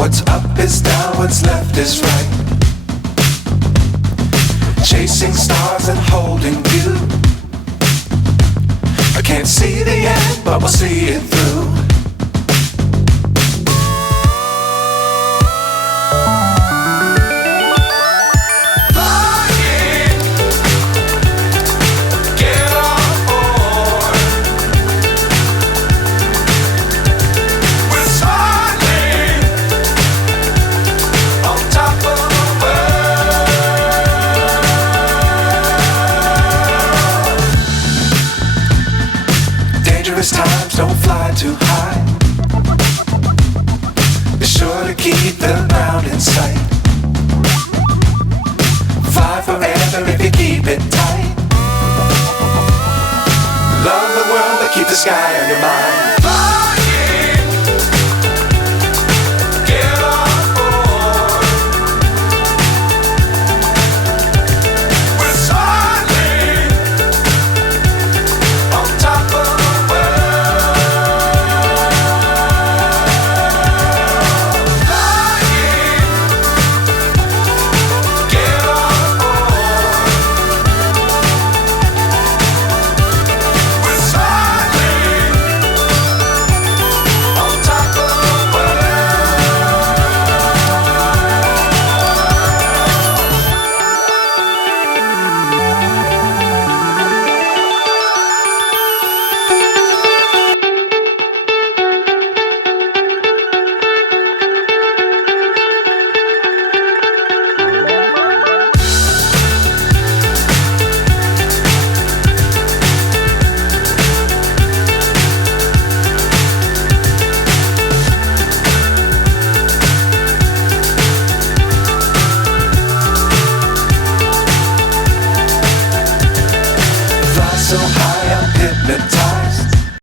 What's up is down, what's left is right. Chasing stars and holding you. I can't see the end, but we'll see it through. Times don't fly too high. Be sure to keep the ground in sight. Fly forever if you keep it tight. Love the world but keep the sky on your mind. So high I'm hypnotized.